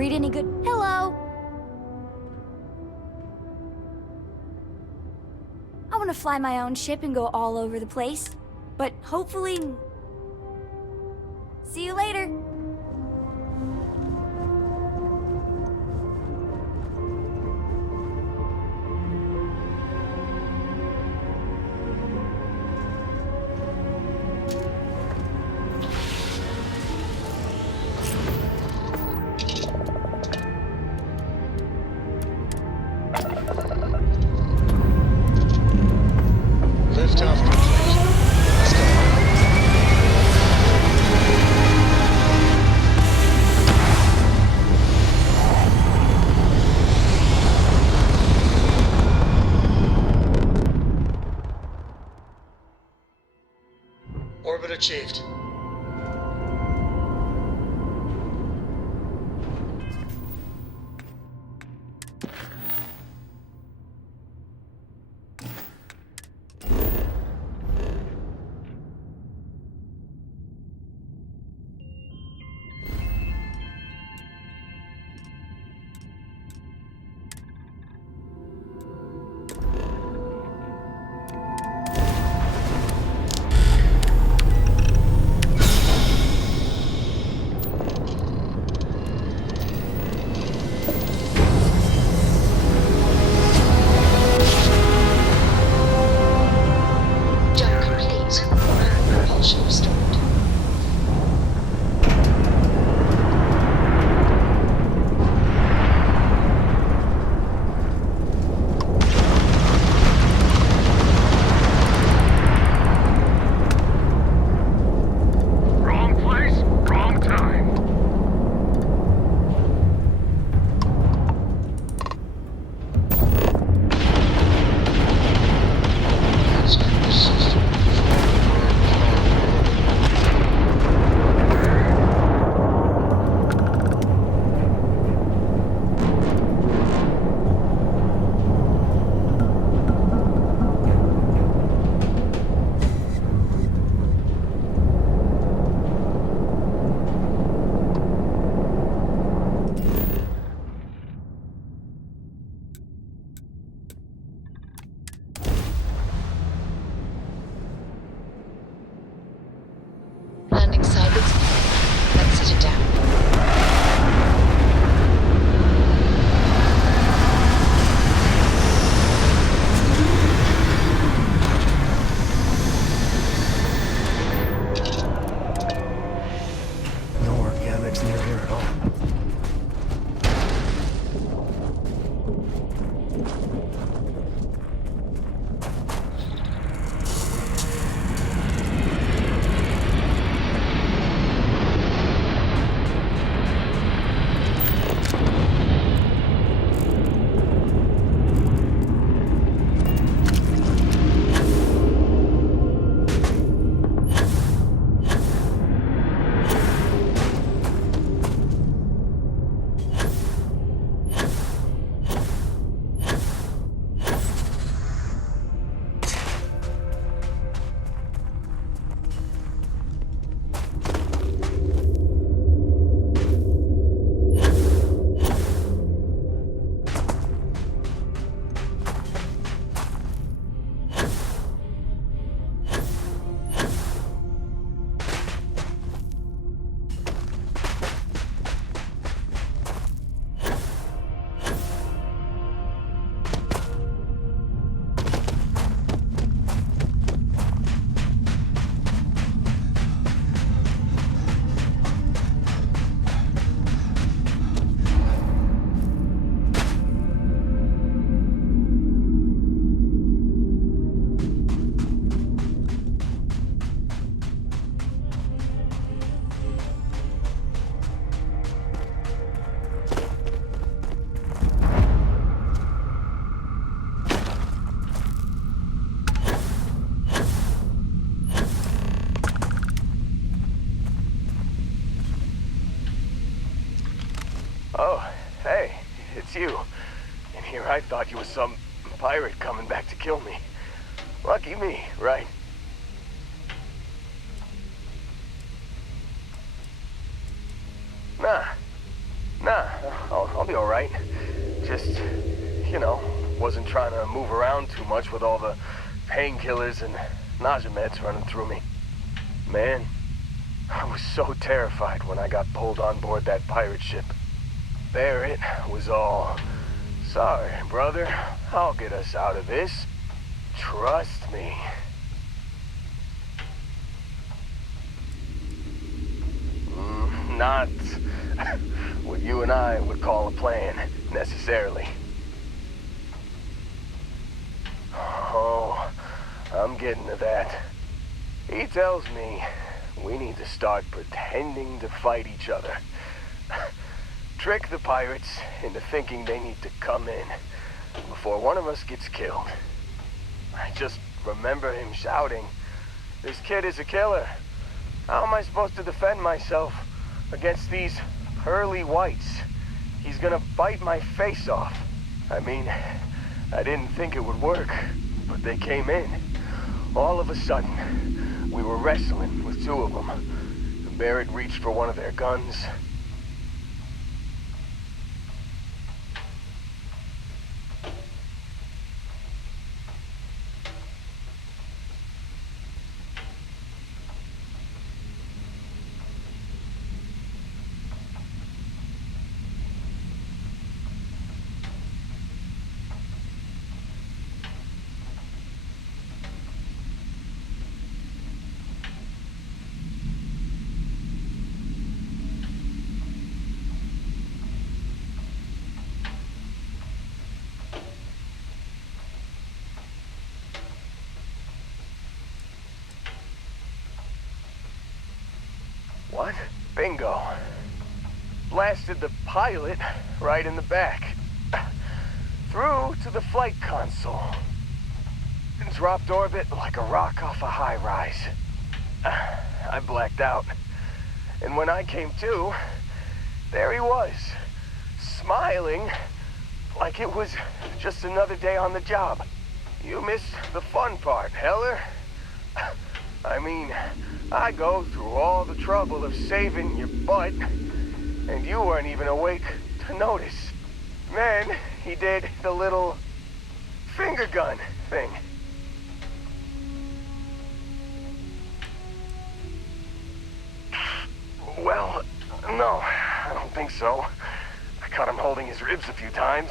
Read any good... Hello! I want to fly my own ship and go all over the place. But hopefully... See you later! Liftoff complete. Let's go. Orbit achieved. Landing site looks fine. Let's sit it down. No organics near here at all. Oh, hey, it's you. And here I thought you was some pirate coming back to kill me. Lucky me, right? Nah, Nah, I'll be alright. Just, wasn't trying to move around too much with all the painkillers and nausea meds running through me. Man, I was so terrified when I got pulled on board that pirate ship. Barrett was all, "Sorry, brother, I'll get us out of this. Trust me." Not what you and I would call a plan, necessarily. Oh, I'm getting to that. He tells me we need to start pretending to fight each other. Trick the pirates into thinking they need to come in before one of us gets killed. I just remember him shouting, "This kid is a killer. How am I supposed to defend myself against these pearly whites? He's gonna bite my face off." I mean, I didn't think it would work, but they came in. All of a sudden, we were wrestling with two of them. Barrett reached for one of their guns. What? Bingo. Blasted the pilot right in the back. Through to the flight console. And dropped orbit like a rock off a high-rise. I blacked out. And when I came to, there he was, smiling like it was just another day on the job. You missed the fun part, Heller. I mean, I go through all the trouble of saving your butt, and you weren't even awake to notice. Then he did the little finger gun thing. Well, no, I don't think so. I caught him holding his ribs a few times.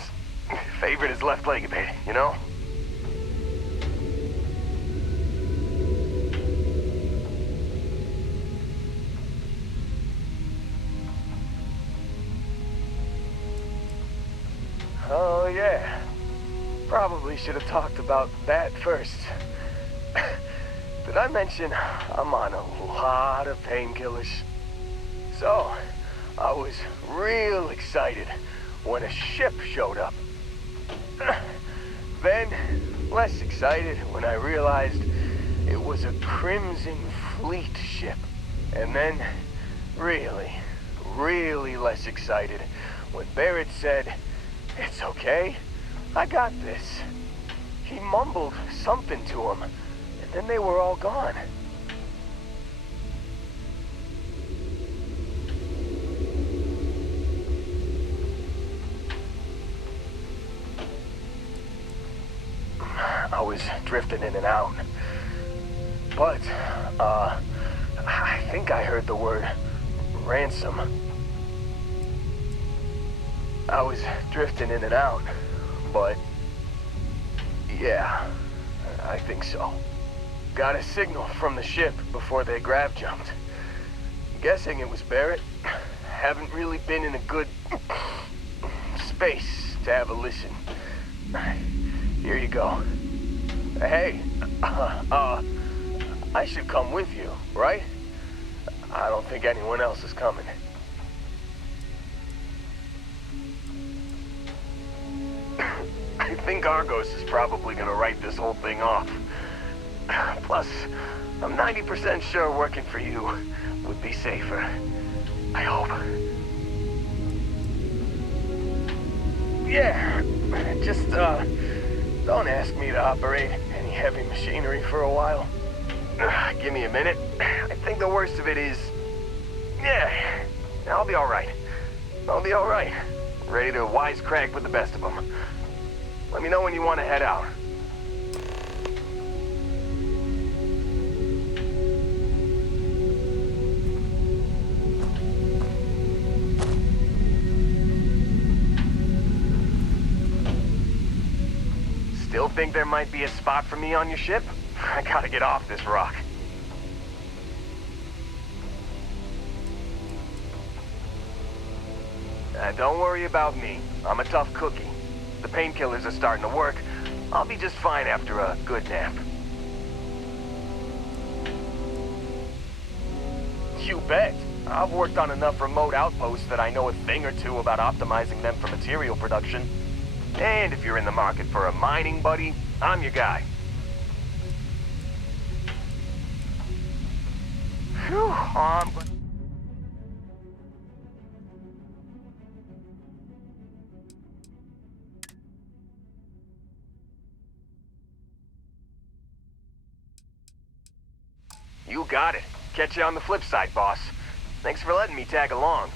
Favored his left leg a bit, you know? Oh, yeah. Probably should have talked about that first. Did I mention I'm on a lot of painkillers? So, I was real excited when a ship showed up. Then, less excited when I realized it was a Crimson Fleet ship. And then, really, really less excited when Barrett said, "It's okay, I got this." He mumbled something to him, and then they were all gone. I was drifting in and out. But, I think I heard the word ransom. I was drifting in and out, but yeah, I think so. Got a signal from the ship before they grav jumped. Guessing it was Barrett. Haven't really been in a good space to have a listen. Here you go. Hey, I should come with you, right? I don't think anyone else is coming. I think Argos is probably gonna write this whole thing off. Plus, I'm 90% sure working for you would be safer. I hope. Yeah, just, don't ask me to operate any heavy machinery for a while. Give me a minute. I think the worst of it is... Yeah, I'll be alright. I'll be alright. Ready to wisecrack with the best of them. Let me know when you want to head out. Still think there might be a spot for me on your ship? I gotta get off this rock. Don't worry about me. I'm a tough cookie. The painkillers are starting to work. I'll be just fine after a good nap. You bet. I've worked on enough remote outposts that I know a thing or two about optimizing them for material production. And if you're in the market for a mining buddy, I'm your guy. Phew, You got it. Catch you on the flip side, boss. Thanks for letting me tag along.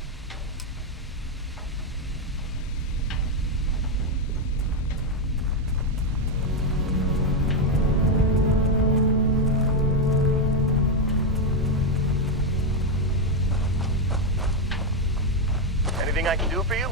Anything I can do for you?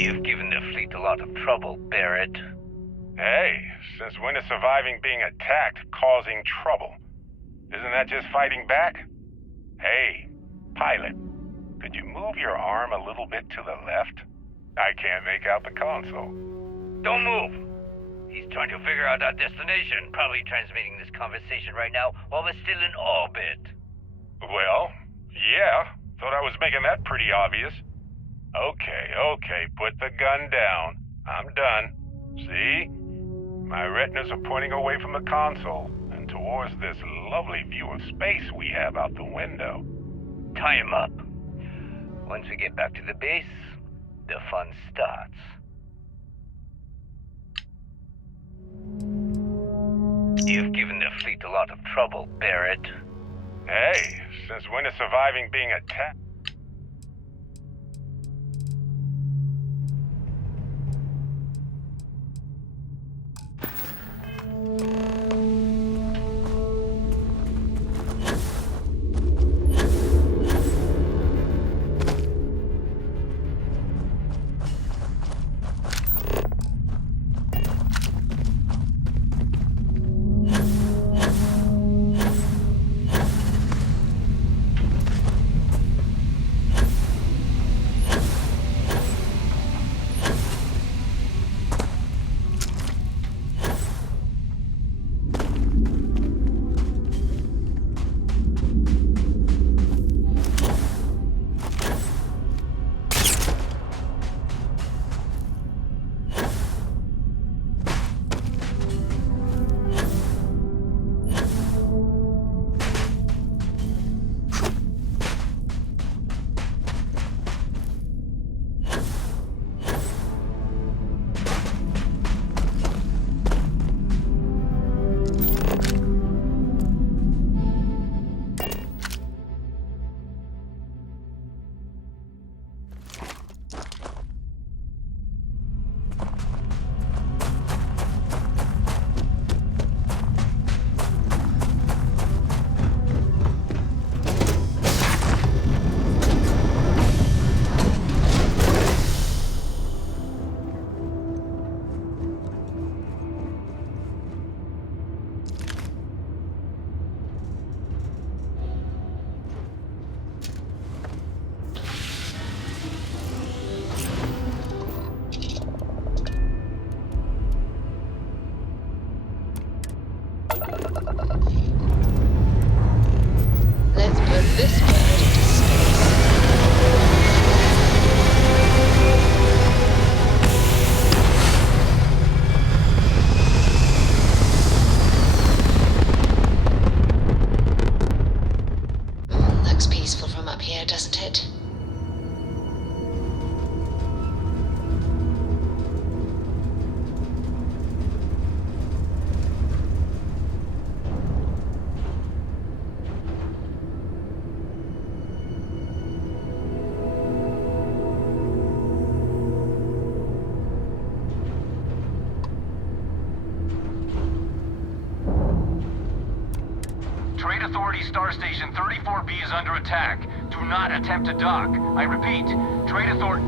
You've given the fleet a lot of trouble, Barrett. Hey, since when is surviving being attacked causing trouble? Isn't that just fighting back? Hey, pilot, could you move your arm a little bit to the left? I can't make out the console. Don't move! He's trying to figure out our destination, probably transmitting this conversation right now while we're still in orbit. Well, yeah, thought I was making that pretty obvious. Okay, put the gun down. I'm done. See? My retinas are pointing away from the console and towards this lovely view of space we have out the window. Tie him up. Once we get back to the base, the fun starts. You've given the fleet a lot of trouble, Barrett. Hey, since when is surviving being attacked? Trade Authority Star Station 34B is under attack. Do not attempt to dock. I repeat, Trade Authority...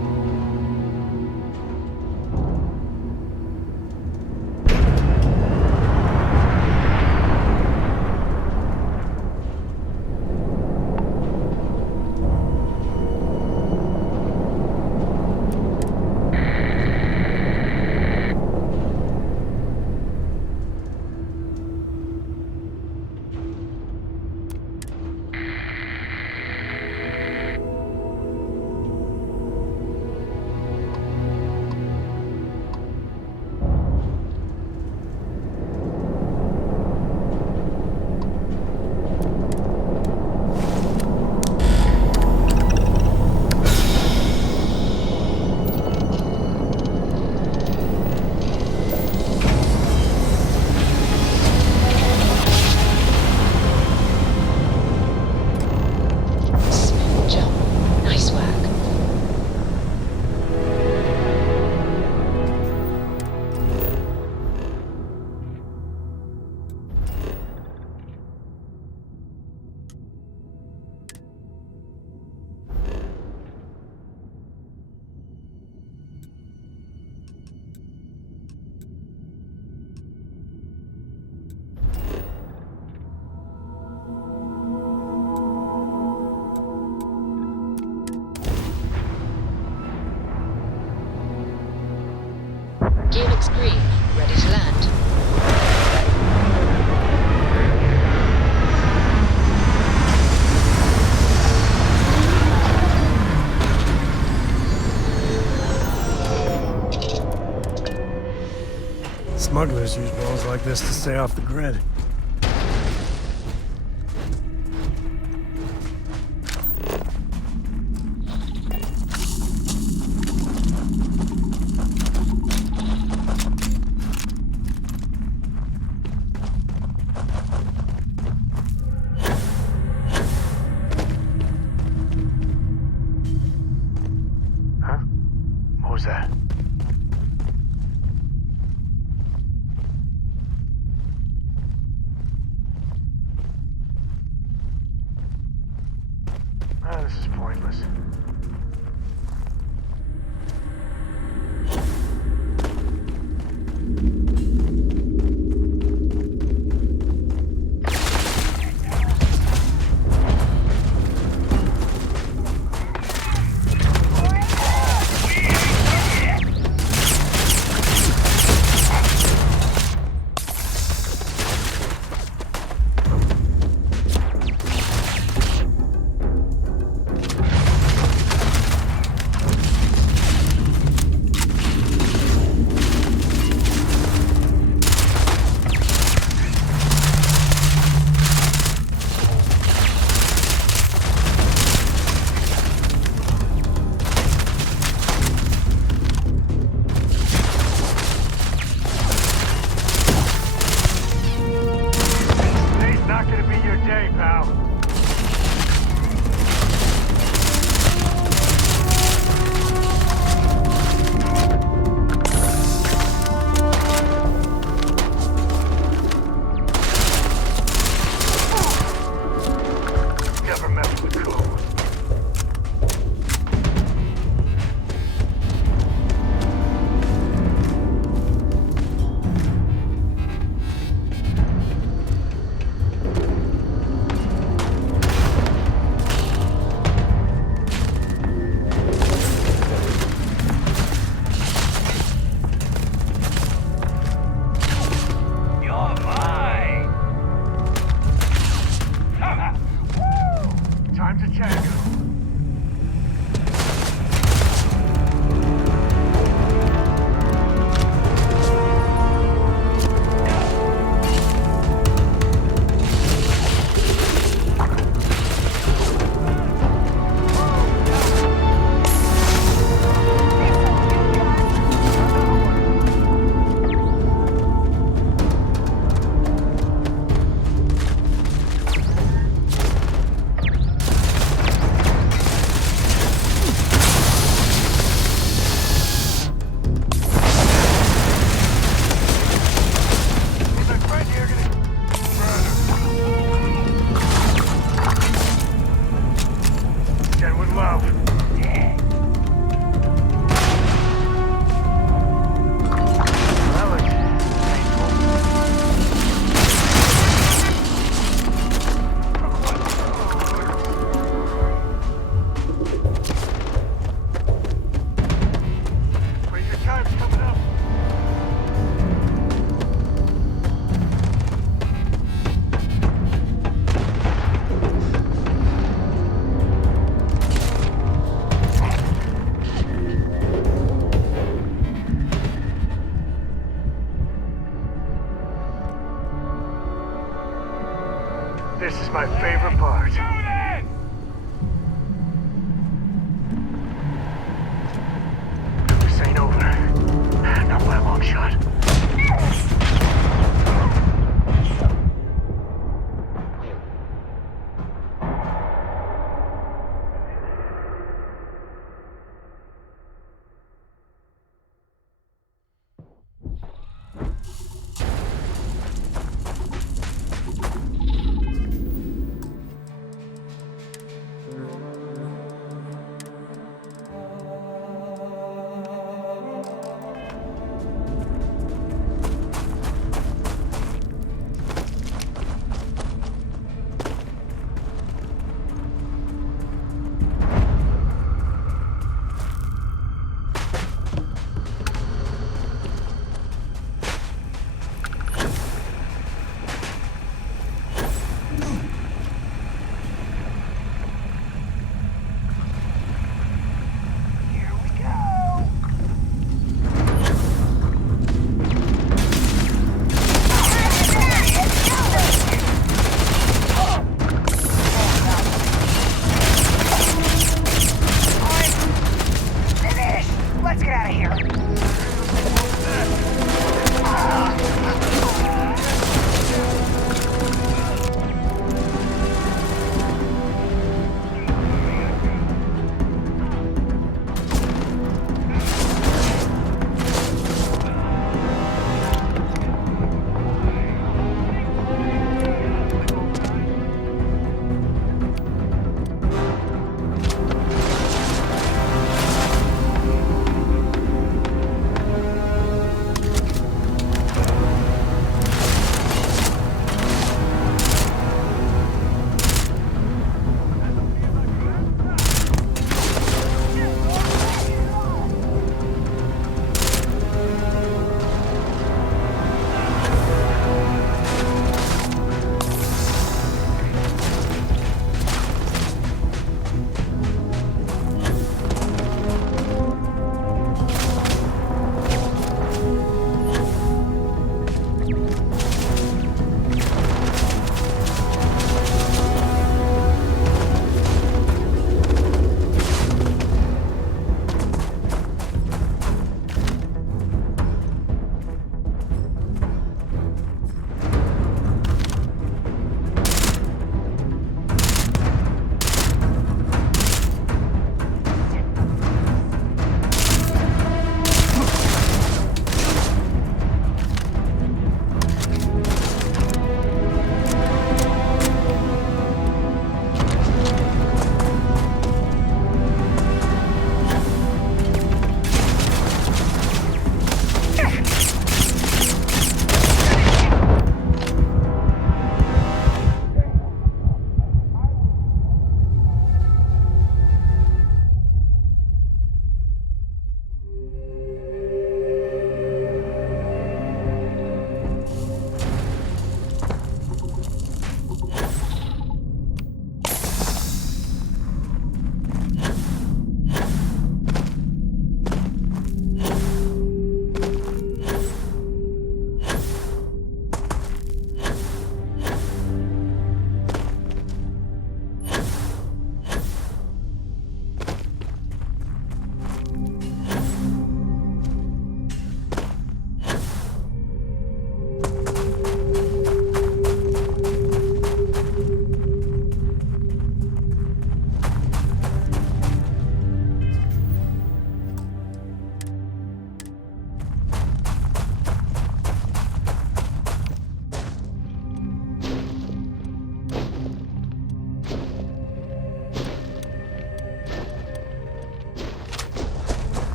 Helix green, ready to land. Smugglers use balls like this to stay off the grid. Huh? What was that? This is pointless. out. That looks painful. Wait, your time's coming up.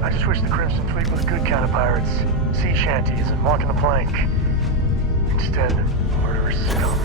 I just wish the Crimson Fleet was a good kind of pirates. Sea shanties and walking the plank. Instead, order scum.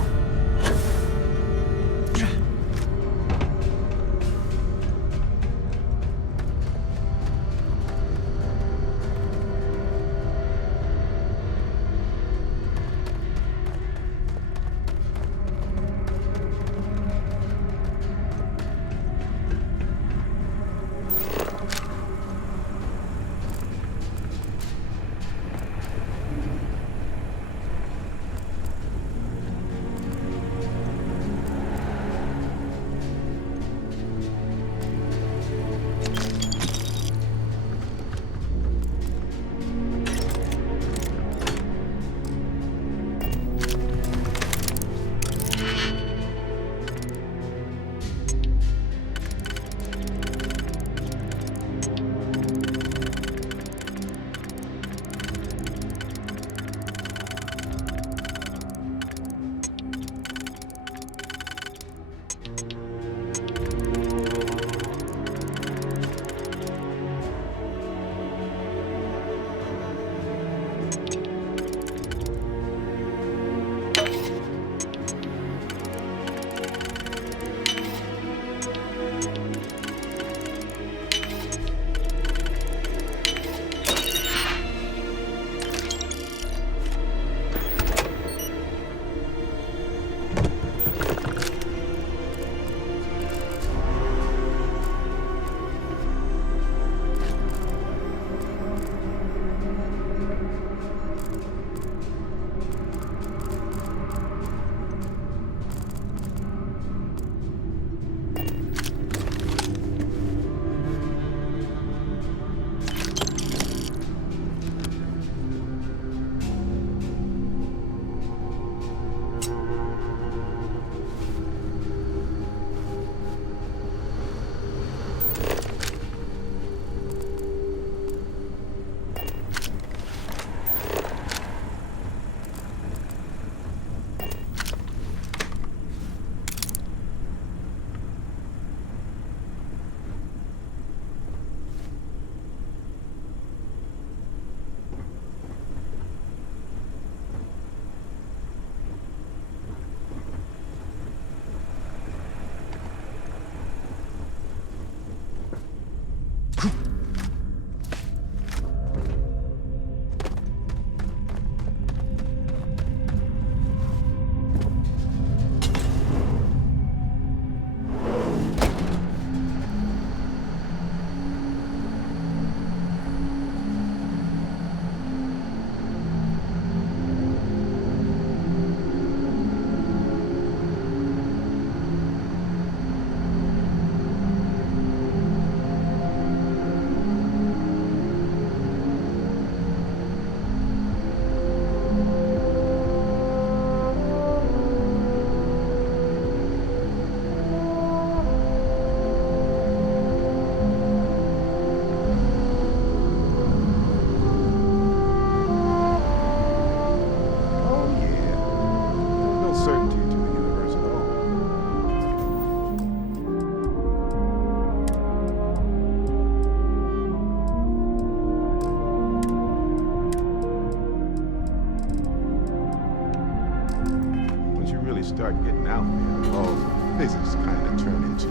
start getting out there, all the physics kind of turn into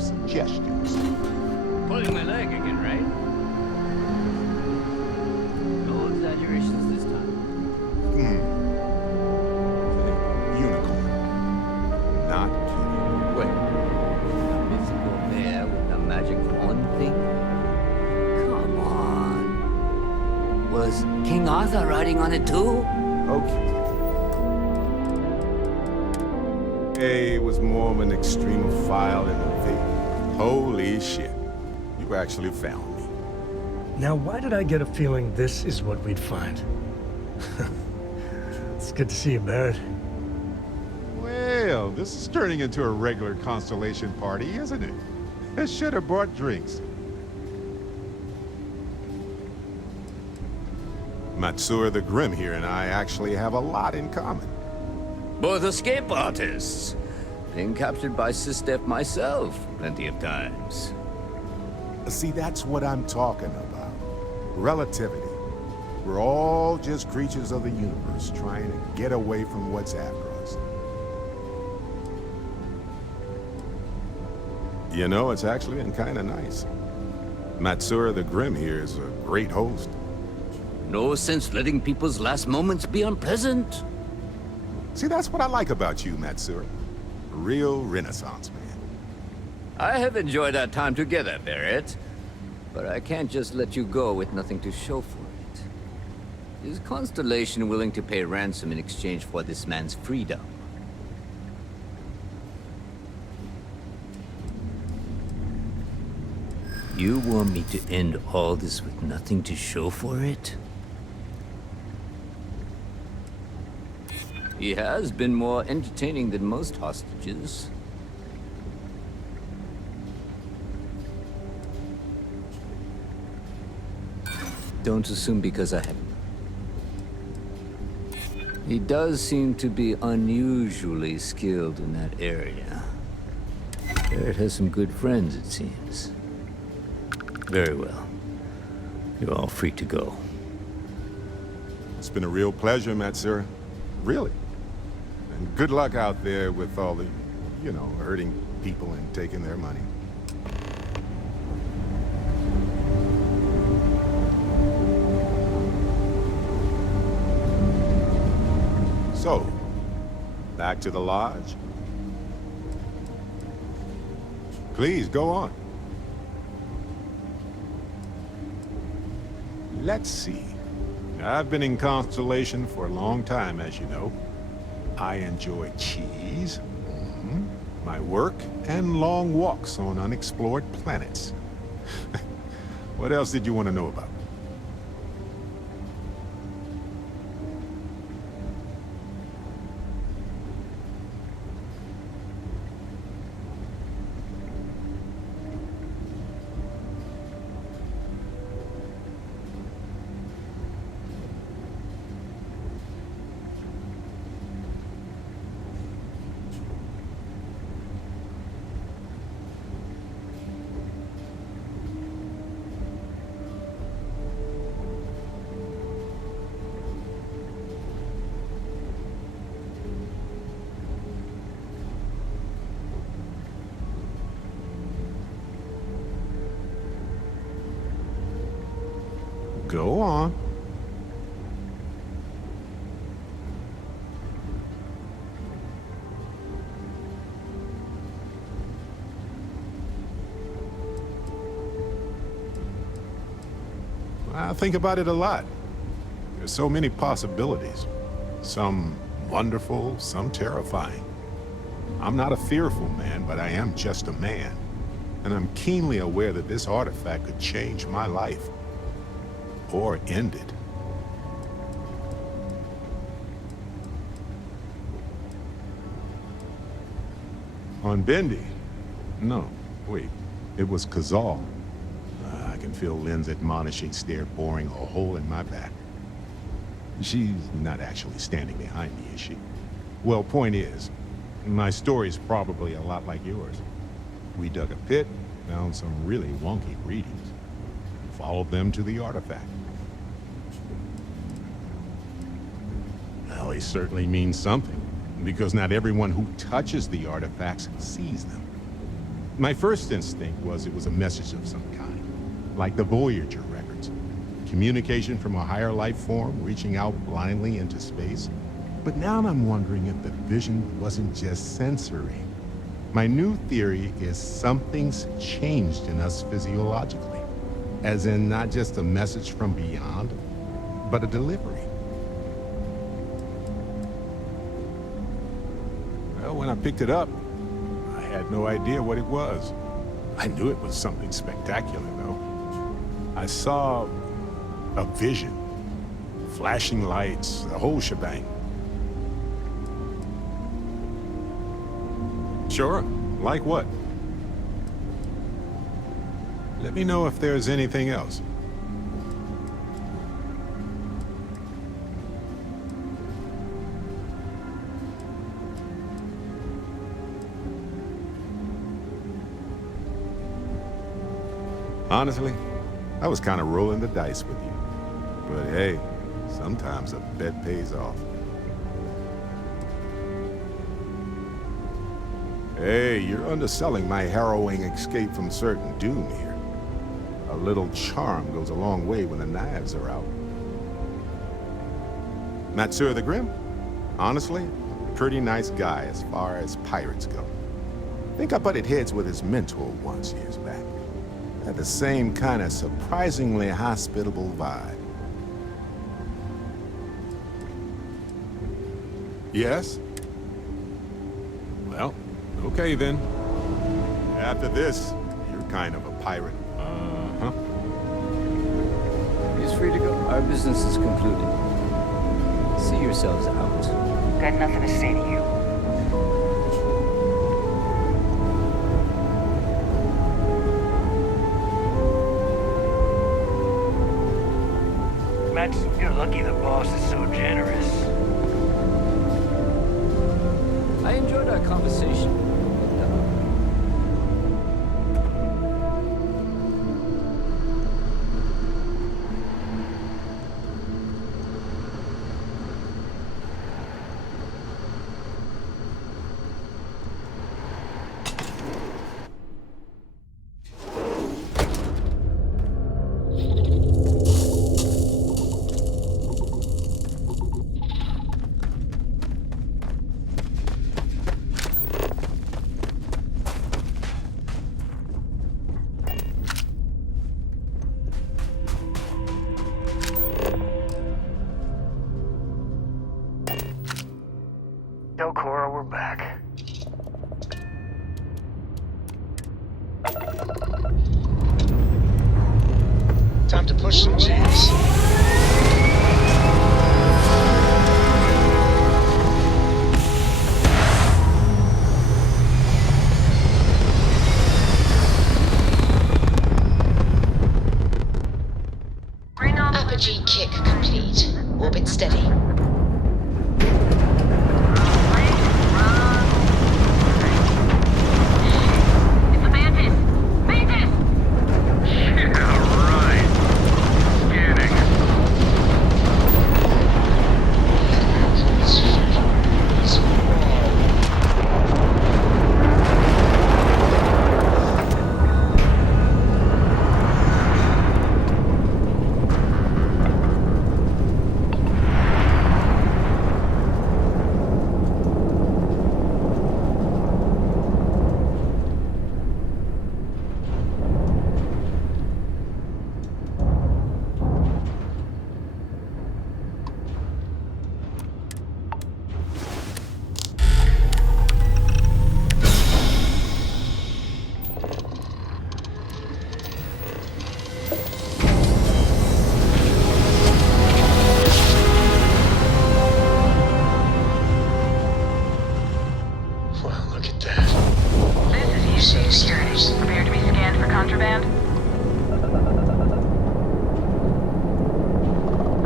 suggestions. Pulling my leg again, right? No exaggerations this time. Unicorn. Not kidding. Wait. The mythical mare with the magic horn thing? Come on. Was King Arthur riding on it too? Okay. It was more of an extremophile in the vein. Holy shit. You actually found me. Now, why did I get a feeling this is what we'd find? It's good to see you, Barrett. Well, this is turning into a regular Constellation party, isn't it? I should have brought drinks. Matsura the Grim here and I actually have a lot in common. Both escape artists. Been captured by Sistef myself plenty of times. See, that's what I'm talking about. Relativity. We're all just creatures of the universe trying to get away from what's after us. You know, it's actually been kind of nice. Matsura the Grim here is a great host. No sense letting people's last moments be unpleasant. See, that's what I like about you, Matsura. A real Renaissance man. I have enjoyed our time together, Barrett. But I can't just let you go with nothing to show for it. Is Constellation willing to pay ransom in exchange for this man's freedom? You want me to end all this with nothing to show for it? He has been more entertaining than most hostages. Don't assume because I haven't. He does seem to be unusually skilled in that area. Barrett has some good friends, it seems. Very well. You're all free to go. It's been a real pleasure, Matsura. Really. And good luck out there with all the, you know, hurting people and taking their money. So, back to the lodge. Please, go on. Let's see. I've been in Constellation for a long time, as you know. I enjoy cheese, my work, and long walks on unexplored planets. What else did you want to know about? Go on. I think about it a lot. There's so many possibilities. Some wonderful, some terrifying. I'm not a fearful man, but I am just a man. And I'm keenly aware that this artifact could change my life. Or end it. On Bendy? No, wait. It was Kazal. I can feel Lynn's admonishing stare boring a hole in my back. She's not actually standing behind me, is she? Well, point is, my story's probably a lot like yours. We dug a pit, found some really wonky readings, followed them to the artifact. Well, they certainly mean something, because not everyone who touches the artifacts sees them. My first instinct was it was a message of some kind, like the Voyager records. Communication from a higher life form reaching out blindly into space. But now I'm wondering if the vision wasn't just sensory. My new theory is something's changed in us physiologically. As in not just a message from beyond, but a delivery. Well, when I picked it up, I had no idea what it was. I knew it was something spectacular, though. I saw a vision. Flashing lights, the whole shebang. Sure. Like what? Let me know if there's anything else. Honestly, I was kind of rolling the dice with you. But hey, sometimes a bet pays off. Hey, you're underselling my harrowing escape from certain doom here. A little charm goes a long way when the knives are out. Matsur the Grim? Honestly, pretty nice guy as far as pirates go. Think I butted heads with his mentor once years back. Had the same kind of surprisingly hospitable vibe. Yes? Well, okay then. After this, you're kind of a pirate. Uh-huh. He's free to go. Our business is concluded. See yourselves out. Got nothing to say to you. Max, you're lucky the boss is so generous. I enjoyed our conversation. Tell Cora we're back. Time to push some G's. Apogee kick complete. Orbit steady. Prepare to be scanned for contraband.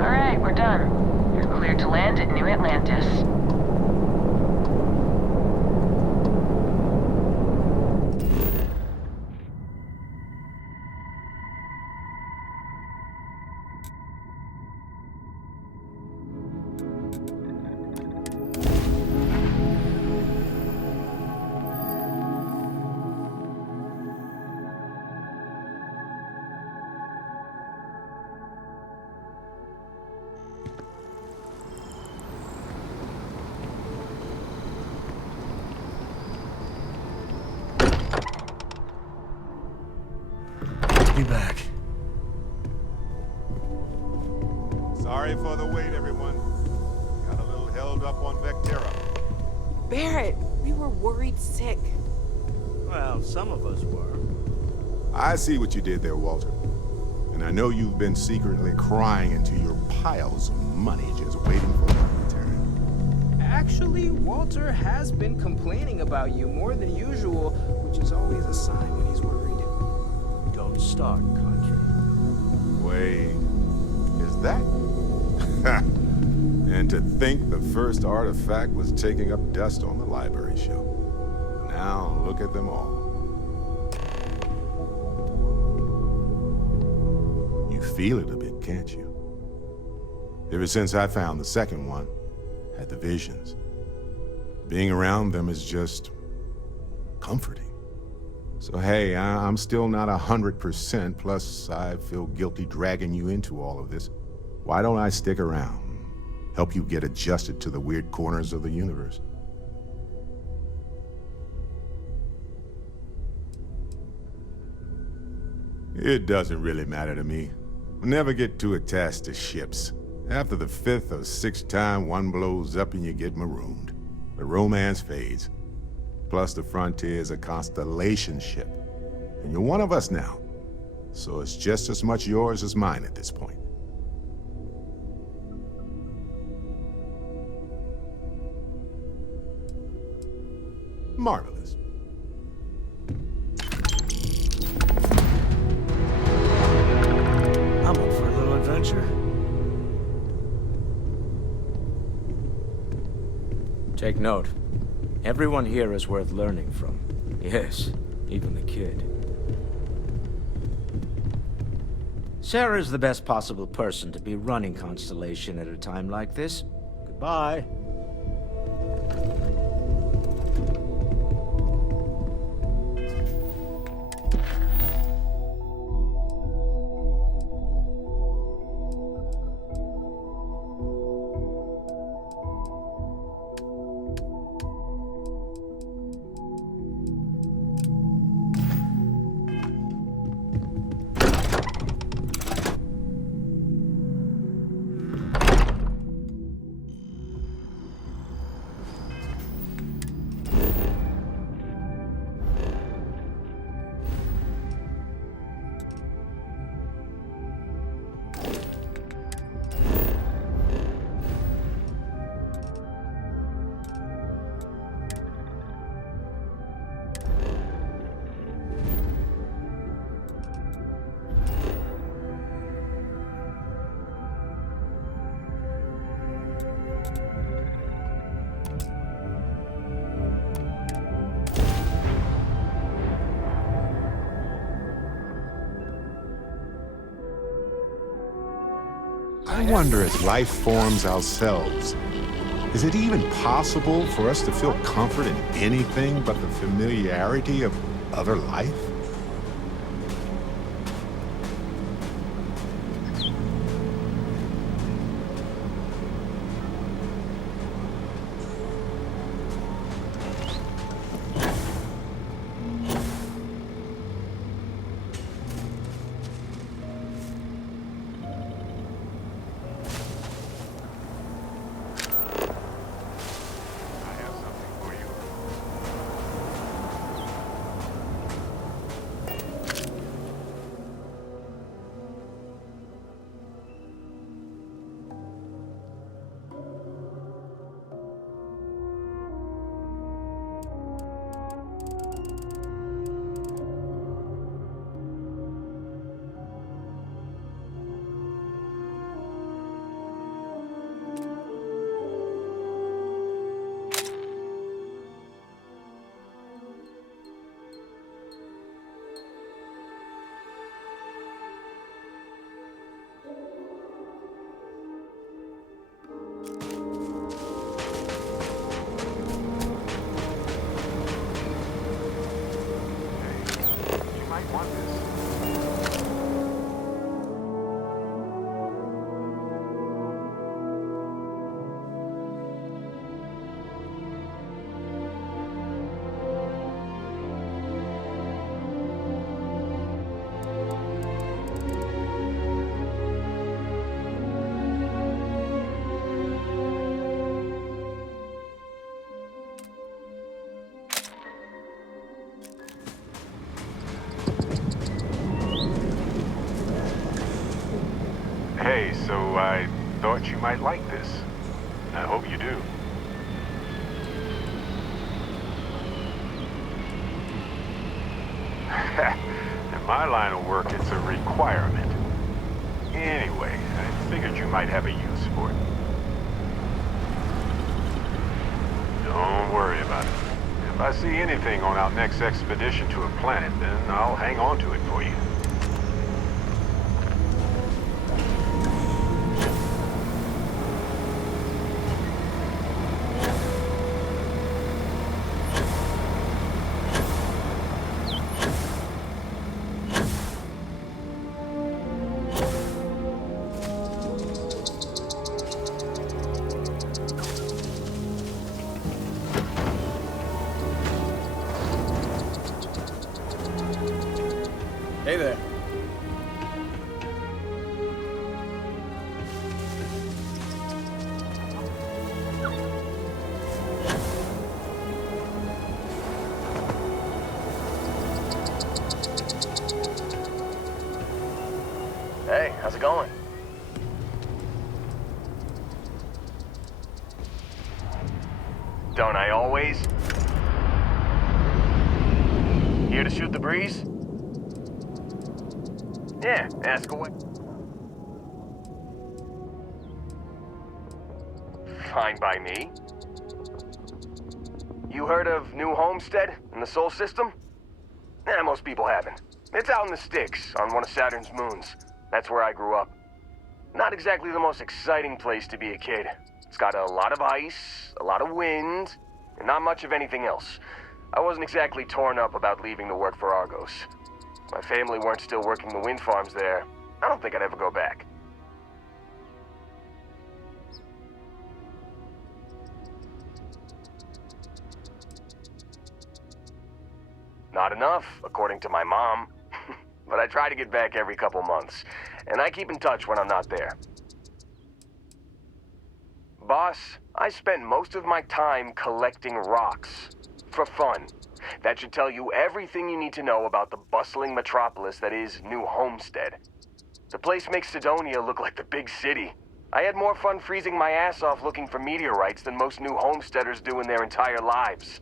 Alright, we're done. You're cleared to land at New Atlantis. Be back. Sorry for the wait, everyone. Got a little held up on Vectera. Barrett, we were worried sick. Well, some of us were. I see what you did there, Walter. And I know you've been secretly crying into your piles of money just waiting for my return. Actually, Walter has been complaining about you more than usual, which is always a sign when he's worried. Don't start, country. Wait, is that? And to think the first artifact was taking up dust on the library shelf. Now look at them all. feel it a bit, can't you? Ever since I found the second one, had the visions. Being around them is just comforting. So hey, I'm still not 100%, plus I feel guilty dragging you into all of this. Why don't I stick around, help you get adjusted to the weird corners of the universe? It doesn't really matter to me. Never get too attached to ships. After the 5th or 6th time one blows up and you get marooned, the romance fades. Plus the Frontier's a constellation ship. And you're one of us now. So it's just as much yours as mine at this point. Marvelous. I'm up for a little adventure. Take note. Everyone here is worth learning from. Yes, even the kid. Sarah's the best possible person to be running Constellation at a time like this. Goodbye. I wonder, as life forms ourselves, is it even possible for us to feel comfort in anything but the familiarity of other life? Hey, so I thought you might like this. I hope you do. In my line of work, it's a requirement. Anyway, I figured you might have a use for it. Don't worry about it. If I see anything on our next expedition to a planet, then I'll hang on to it for you. Hey, how's it going? Don't I always? Here to shoot the breeze? Yeah, ask away. Fine by me. You heard of New Homestead in the Sol system? Most people haven't. It's out in the sticks, on one of Saturn's moons. That's where I grew up. Not exactly the most exciting place to be a kid. It's got a lot of ice, a lot of wind, and not much of anything else. I wasn't exactly torn up about leaving to work for Argos. If my family weren't still working the wind farms there, I don't think I'd ever go back. Not enough, according to my mom. But I try to get back every couple months, and I keep in touch when I'm not there. Boss, I spent most of my time collecting rocks. For fun. That should tell you everything you need to know about the bustling metropolis that is New Homestead. The place makes Sidonia look like the big city. I had more fun freezing my ass off looking for meteorites than most New Homesteaders do in their entire lives.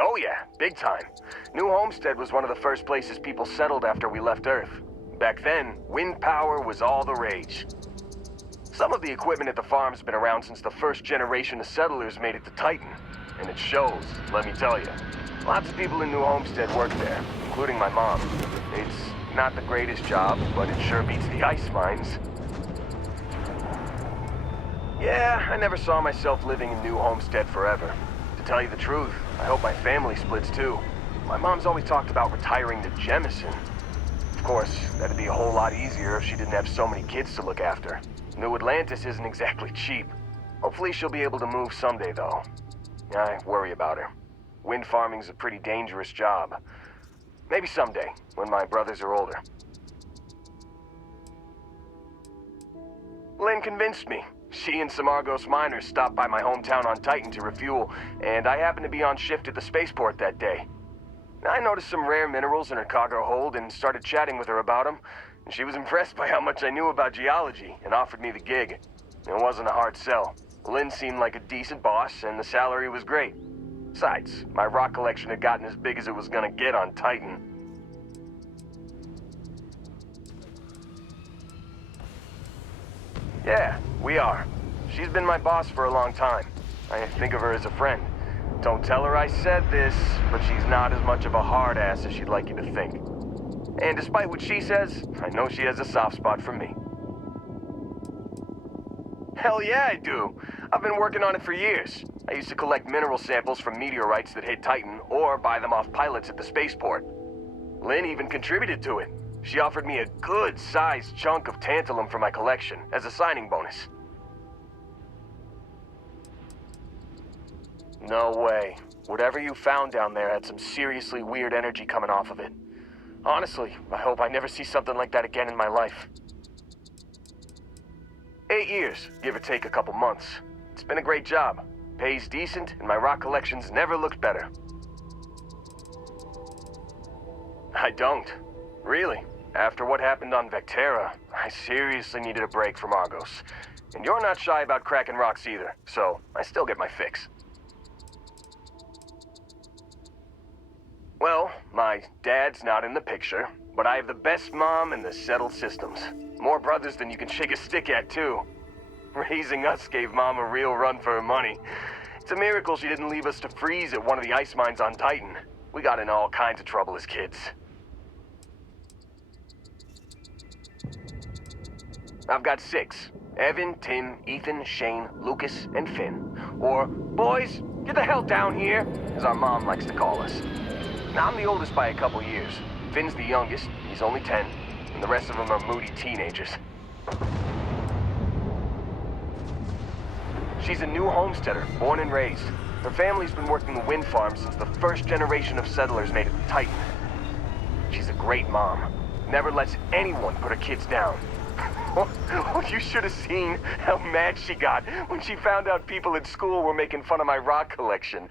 Oh yeah, big time. New Homestead was one of the first places people settled after we left Earth. Back then, wind power was all the rage. Some of the equipment at the farm's been around since the first generation of settlers made it to Titan. And it shows, let me tell you. Lots of people in New Homestead work there, including my mom. It's not the greatest job, but it sure beats the ice mines. Yeah, I never saw myself living in New Homestead forever. To tell you the truth, I hope my family splits too. My mom's always talked about retiring to Jemison. Of course, that'd be a whole lot easier if she didn't have so many kids to look after. New Atlantis isn't exactly cheap. Hopefully she'll be able to move someday, though. I worry about her. Wind farming's a pretty dangerous job. Maybe someday, when my brothers are older. Lynn convinced me. She and some Argos miners stopped by my hometown on Titan to refuel, and I happened to be on shift at the spaceport that day. I noticed some rare minerals in her cargo hold and started chatting with her about them. And she was impressed by how much I knew about geology and offered me the gig. It wasn't a hard sell. Lynn seemed like a decent boss, and the salary was great. Besides, my rock collection had gotten as big as it was gonna get on Titan. Yeah, we are. She's been my boss for a long time. I think of her as a friend. Don't tell her I said this, but she's not as much of a hard ass as she'd like you to think. And despite what she says, I know she has a soft spot for me. Hell yeah, I do. I've been working on it for years. I used to collect mineral samples from meteorites that hit Titan, or buy them off pilots at the spaceport. Lynn even contributed to it. She offered me a good-sized chunk of tantalum for my collection, as a signing bonus. No way. Whatever you found down there had some seriously weird energy coming off of it. Honestly, I hope I never see something like that again in my life. 8 years, give or take a couple months. It's been a great job. Pays decent, and my rock collection's never looked better. I don't. Really. After what happened on Vectera, I seriously needed a break from Argos. And you're not shy about cracking rocks either, so I still get my fix. Well, my dad's not in the picture, but I have the best mom in the settled systems. More brothers than you can shake a stick at, too. Raising us gave Mom a real run for her money. It's a miracle she didn't leave us to freeze at one of the ice mines on Titan. We got in all kinds of trouble as kids. I've got 6. Evan, Tim, Ethan, Shane, Lucas, and Finn. Or, boys, get the hell down here, as our mom likes to call us. Now, I'm the oldest by a couple years. Finn's the youngest, he's only 10, and the rest of them are moody teenagers. She's a New Homesteader, born and raised. Her family's been working the wind farm since the first generation of settlers made it to Titan. She's a great mom. Never lets anyone put her kids down. Oh, you should have seen how mad she got when she found out people at school were making fun of my rock collection.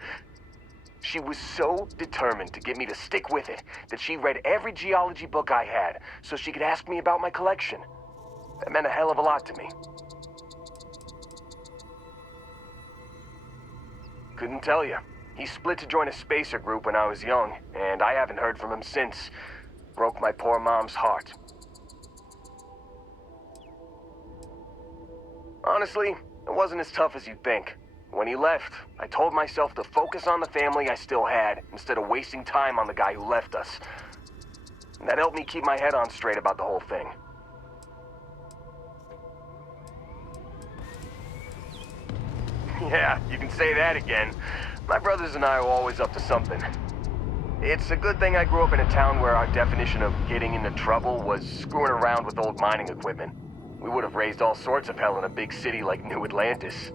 She was so determined to get me to stick with it that she read every geology book I had so she could ask me about my collection. That meant a hell of a lot to me. Couldn't tell you. He split to join a spacer group when I was young, and I haven't heard from him since. Broke my poor mom's heart. Honestly, it wasn't as tough as you'd think. When he left, I told myself to focus on the family I still had instead of wasting time on the guy who left us. And that helped me keep my head on straight about the whole thing. Yeah, you can say that again. My brothers and I were always up to something. It's a good thing I grew up in a town where our definition of getting into trouble was screwing around with old mining equipment. We would have raised all sorts of hell in a big city like New Atlantis.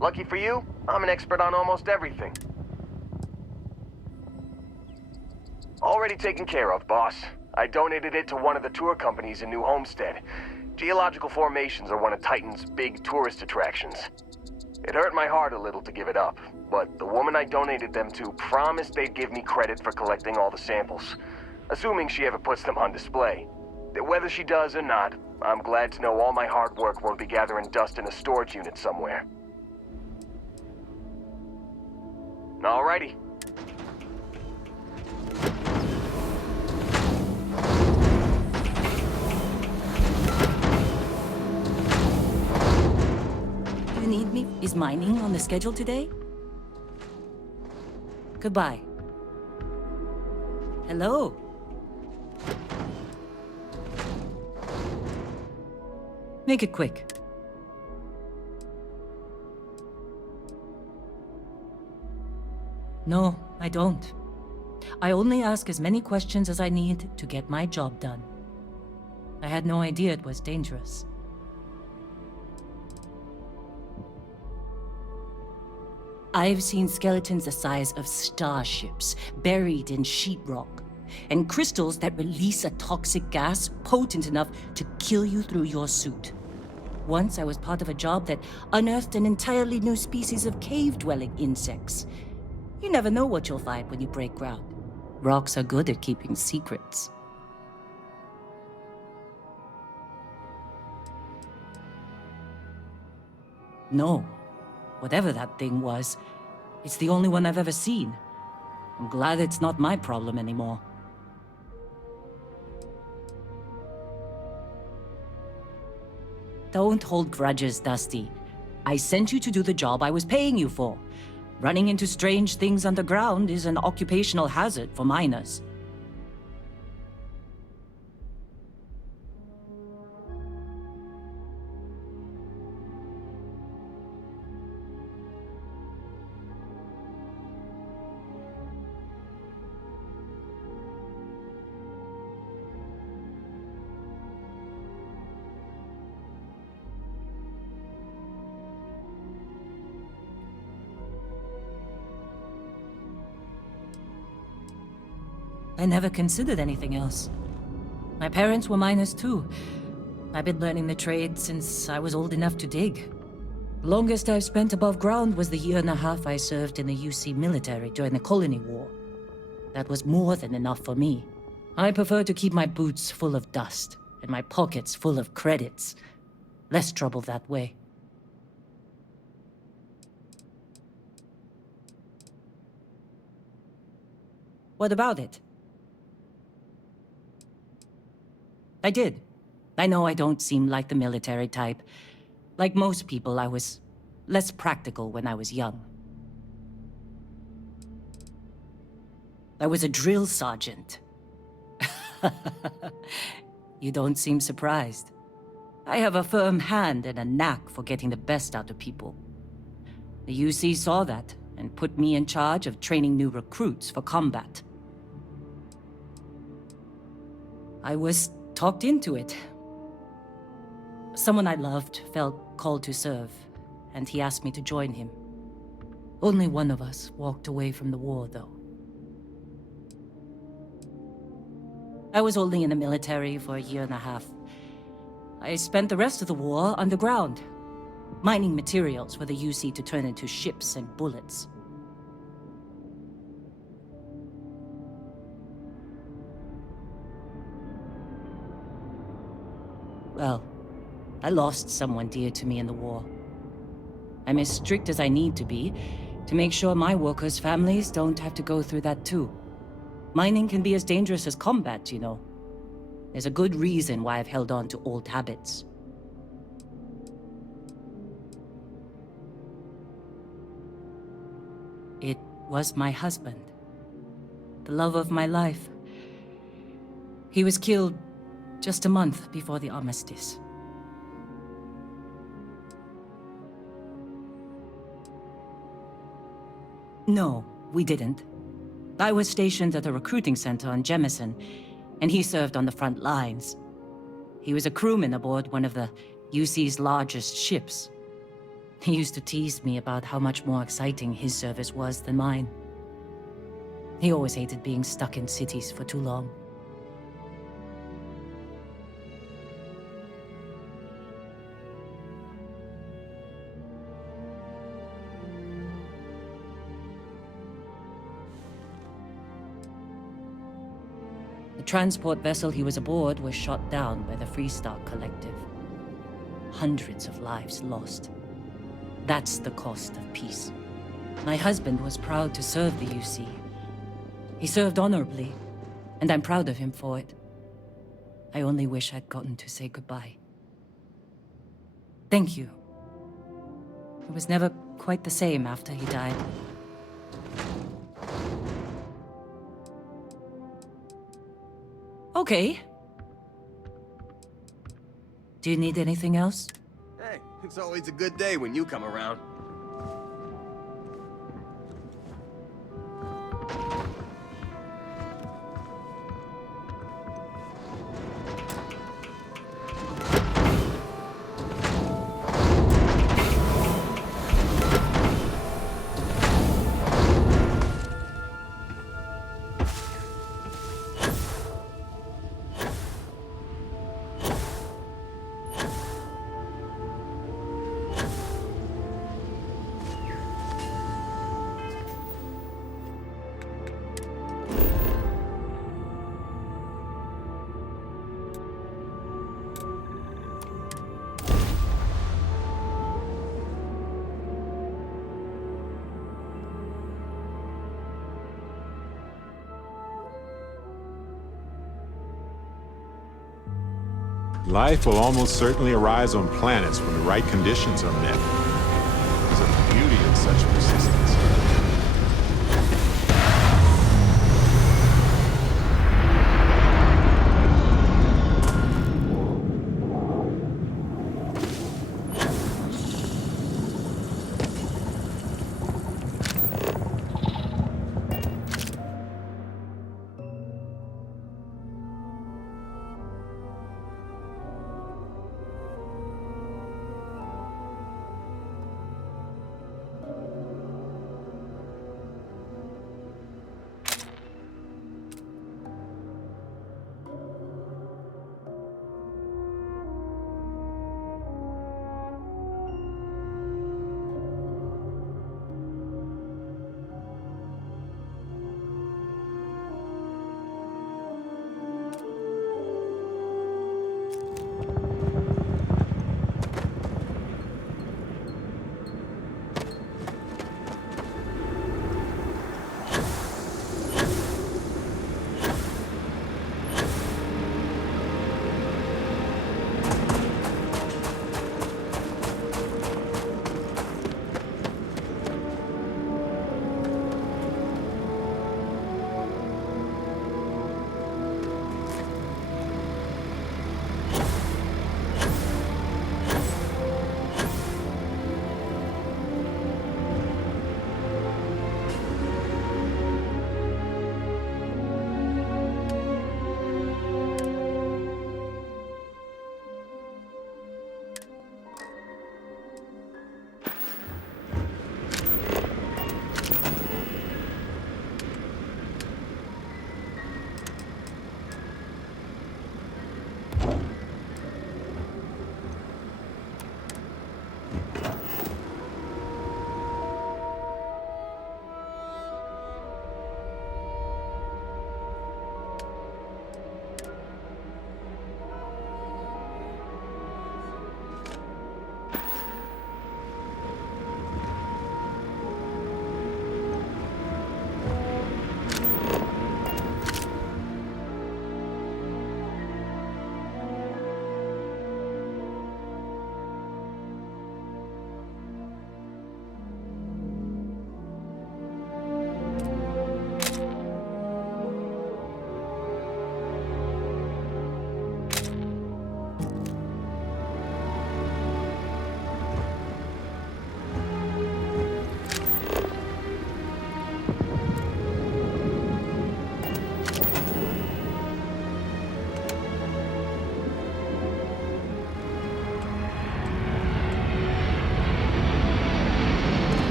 Lucky for you, I'm an expert on almost everything. Already taken care of, boss. I donated it to one of the tour companies in New Homestead. Geological formations are one of Titan's big tourist attractions. It hurt my heart a little to give it up, but the woman I donated them to promised they'd give me credit for collecting all the samples, assuming she ever puts them on display. Whether she does or not, I'm glad to know all my hard work won't be gathering dust in a storage unit somewhere. Alrighty. You need me? Is mining on the schedule today? Goodbye. Hello? Make it quick. No, I don't. I only ask as many questions as I need to get my job done. I had no idea it was dangerous. I've seen skeletons the size of starships buried in sheetrock, and crystals that release a toxic gas potent enough to kill you through your suit. Once I was part of a job that unearthed an entirely new species of cave-dwelling insects. You never know what you'll find when you break ground. Rocks are good at keeping secrets. No. Whatever that thing was, it's the only one I've ever seen. I'm glad it's not my problem anymore. Don't hold grudges, Dusty. I sent you to do the job I was paying you for. Running into strange things underground is an occupational hazard for miners. I never considered anything else. My parents were miners too. I've been learning the trade since I was old enough to dig. The longest I've spent above ground was the 1.5 years I served in the UC military during the Colony War. That was more than enough for me. I prefer to keep my boots full of dust and my pockets full of credits. Less trouble that way. What about it? I did. I know I don't seem like the military type. Like most people, I was less practical when I was young. I was a drill sergeant. You don't seem surprised. I have a firm hand and a knack for getting the best out of people. The UC saw that and put me in charge of training new recruits for combat. I was talked into it. Someone I loved felt called to serve, and he asked me to join him. Only one of us walked away from the war, though. I was only in the military for 1.5 years. I spent the rest of the war underground. mining materials for the UC to turn into ships and bullets. Well, I lost someone dear to me in the war. I'm as strict as I need to be to make sure my workers' families don't have to go through that too. Mining can be as dangerous as combat, you know. There's a good reason why I've held on to old habits. It was my husband. The love of my life. He was killed just a month before the armistice. No, we didn't. I was stationed at a recruiting center on Jemison, and he served on the front lines. He was a crewman aboard one of the UC's largest ships. He used to tease me about how much more exciting his service was than mine. He always hated being stuck in cities for too long. The transport vessel he was aboard was shot down by the Freestar Collective. Hundreds of lives lost. That's the cost of peace. My husband was proud to serve the UC. He served honorably, and I'm proud of him for it. I only wish I'd gotten to say goodbye. Thank you. It was never quite the same after he died. Okay. Do you need anything else? Hey, it's always a good day when you come around. Life will almost certainly arise on planets when the right conditions are met. There's a beauty in such persistence.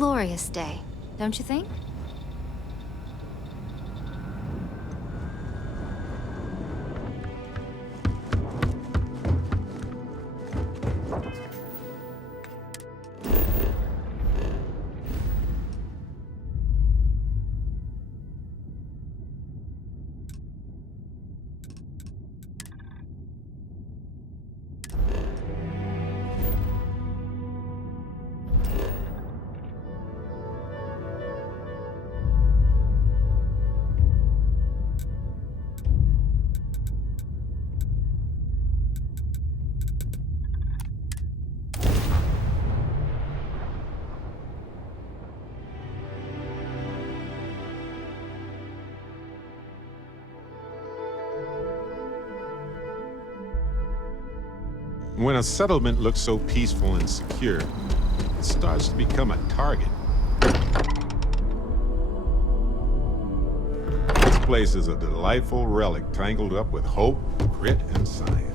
glorious day, don't you think? When a settlement looks so peaceful and secure, it starts to become a target. This place is a delightful relic tangled up with hope, grit, and science.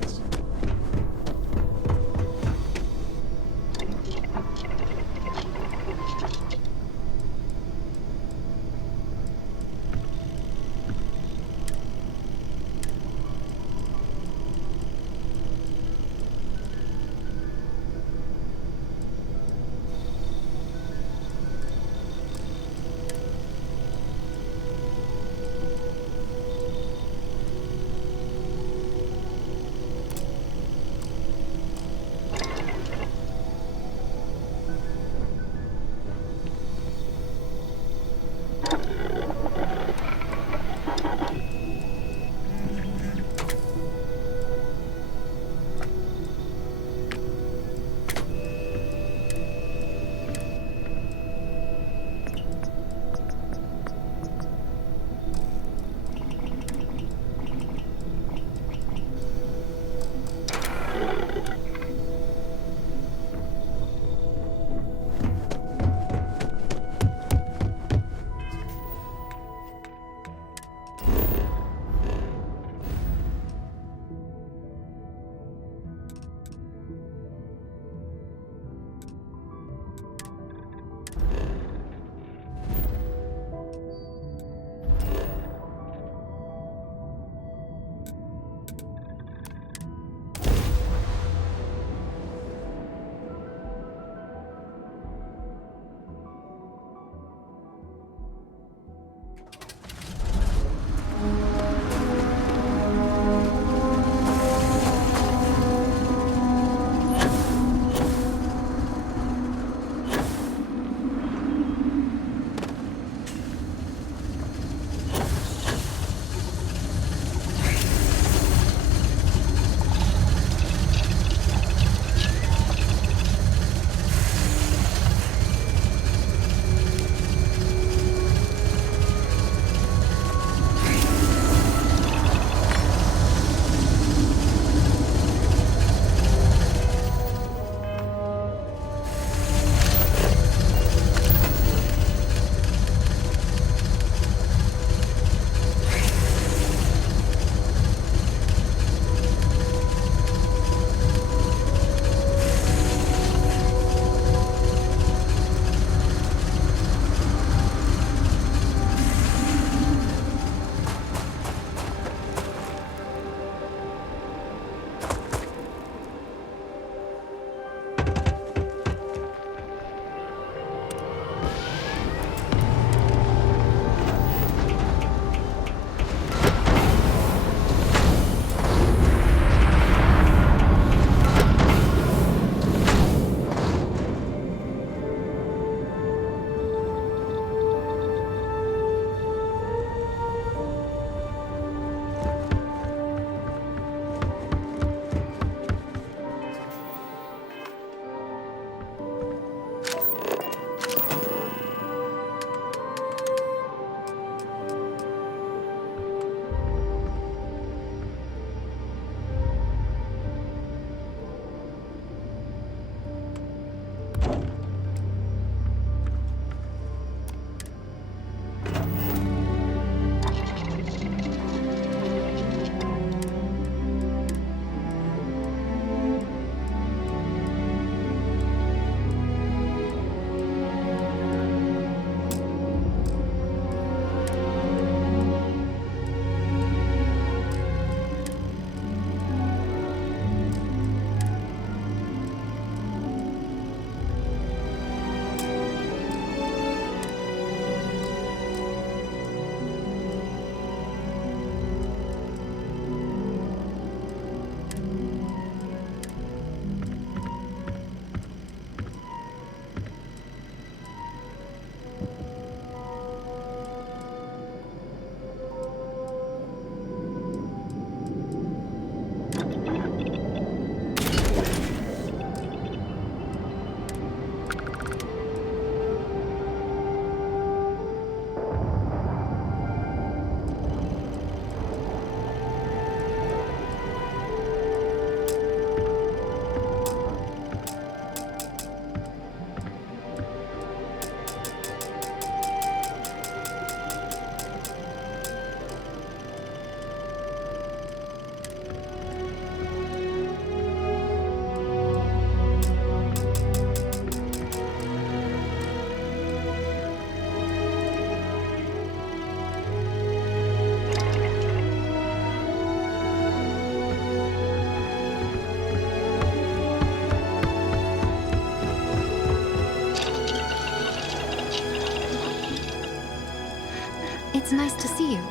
nice to see you.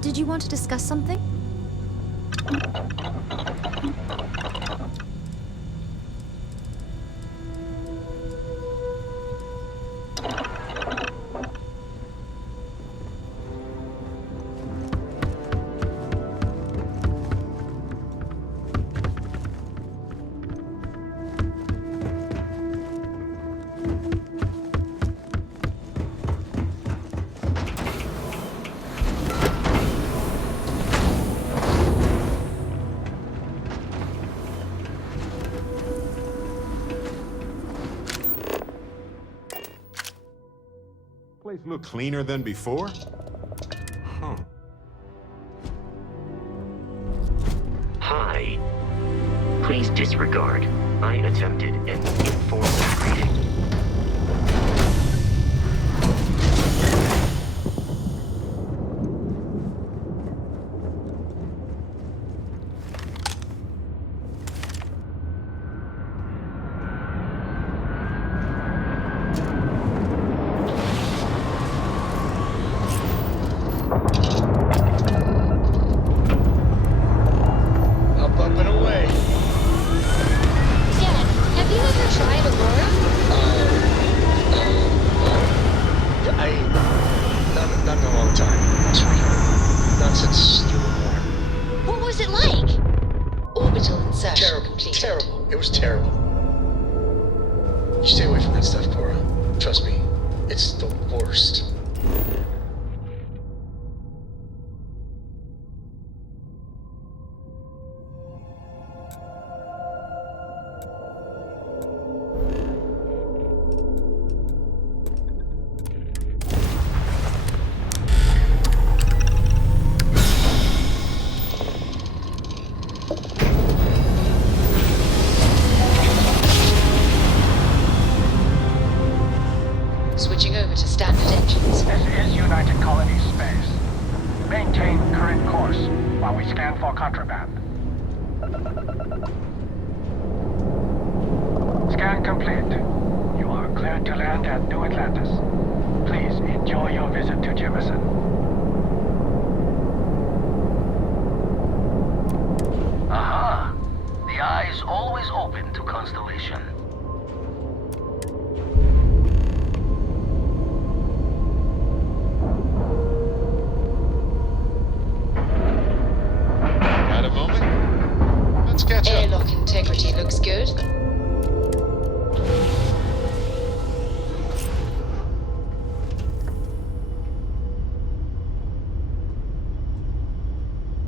Did you want to discuss something? Place look cleaner than before? Huh. Hi. Please disregard. I attempted an informal greeting. Terrible. It was terrible. You stay away from that stuff, Cora. Trust me, it's the worst. Switching over to standard engines. This is United Colonies Space. Maintain current course while we scan for contraband. Scan complete. You are cleared to land at New Atlantis. Please enjoy your visit to Jefferson. Aha! The eye is always open to Constellation. Got a moment? Let's catch up. Airlock integrity looks good.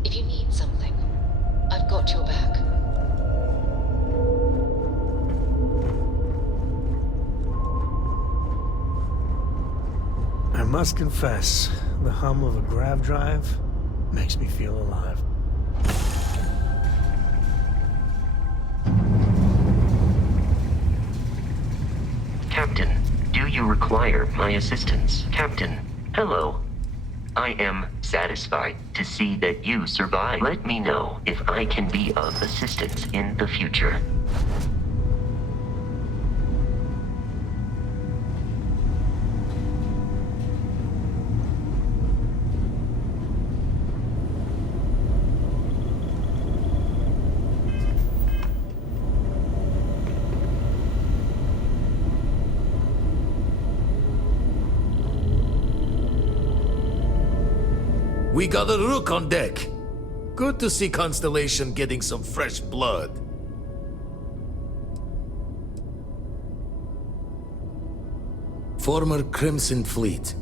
If you need something, I've got your back. I must confess, the hum of a grav drive makes me feel alive. Captain, do you require my assistance? Captain, hello. I am satisfied to see that you survived. Let me know if I can be of assistance in the future. We got a rook on deck. Good to see Constellation getting some fresh blood. Former Crimson Fleet.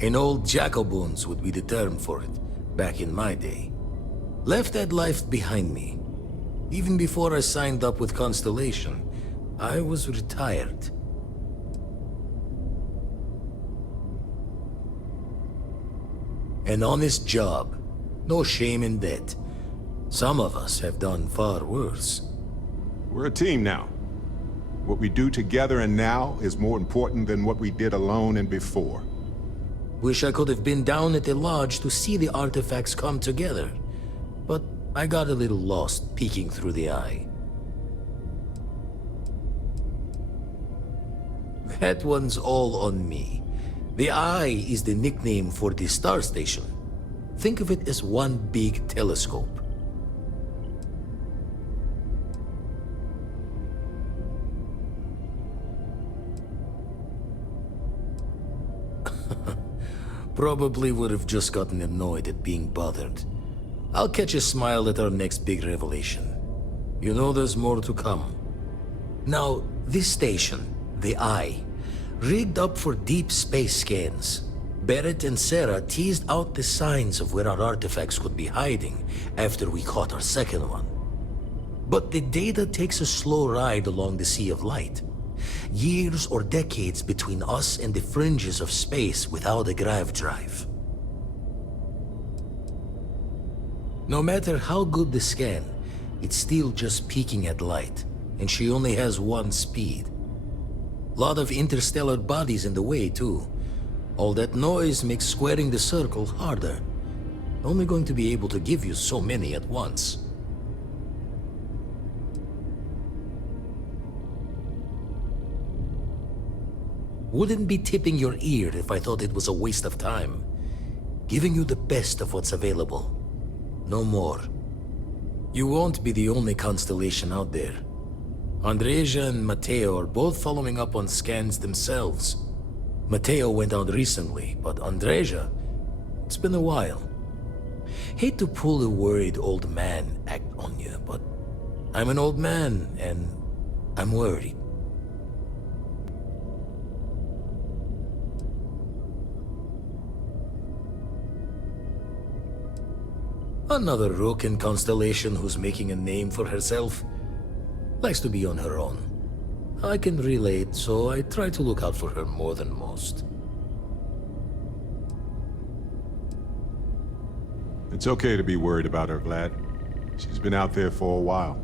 An old Jacoboons would be the term for it, back in my day. Left that life behind me. Even before I signed up with Constellation, I was retired. An honest job. No shame in that. Some of us have done far worse. We're a team now. What we do together and now is more important than what we did alone and before. Wish I could have been down at the lodge to see the artifacts come together. But I got a little lost peeking through the eye. That one's all on me. The Eye is the nickname for the star station. Think of it as one big telescope. Probably would have just gotten annoyed at being bothered. I'll catch a smile at our next big revelation. You know there's more to come. Now, this station, the Eye, rigged up for deep space scans. Barrett and Sarah teased out the signs of where our artifacts could be hiding after we caught our second one. But the data takes a slow ride along the Sea of Light. Years or decades between us and the fringes of space without a grav drive. No matter how good the scan, it's still just peeking at light, and she only has one speed. Lot of interstellar bodies in the way, too. All that noise makes squaring the circle harder. Only going to be able to give you so many at once. Wouldn't be tipping your ear if I thought it was a waste of time. Giving you the best of what's available. No more. You won't be the only constellation out there. Andreja and Mateo are both following up on scans themselves. Mateo went out recently, but Andreja, it's been a while. Hate to pull a worried old man act on you, but I'm an old man and I'm worried. Another rook in Constellation who's making a name for herself. Likes to be on her own. I can relate, so I try to look out for her more than most. It's okay to be worried about her, Vlad. She's been out there for a while.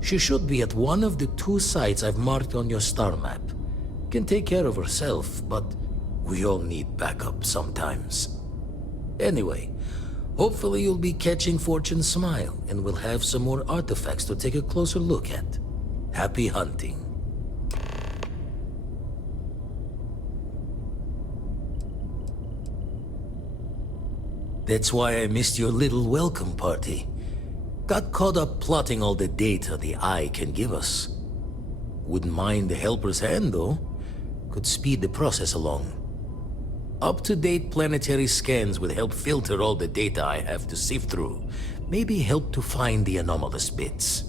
She should be at one of the 2 sites I've marked on your star map. Can take care of herself, but we all need backup sometimes. Anyway, hopefully you'll be catching Fortune's smile, and we'll have some more artifacts to take a closer look at. Happy hunting. That's why I missed your little welcome party. Got caught up plotting all the data the Eye can give us. Wouldn't mind a helper's hand, though. Could speed the process along. Up-to-date planetary scans would help filter all the data I have to sift through. Maybe help to find the anomalous bits.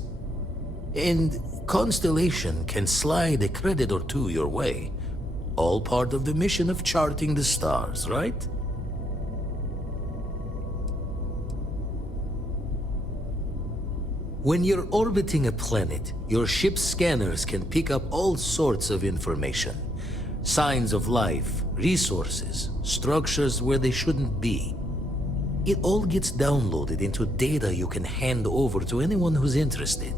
And Constellation can slide a credit or 2 your way. All part of the mission of charting the stars, right? When you're orbiting a planet, your ship's scanners can pick up all sorts of information. Signs of life, resources, structures where they shouldn't be. It all gets downloaded into data you can hand over to anyone who's interested.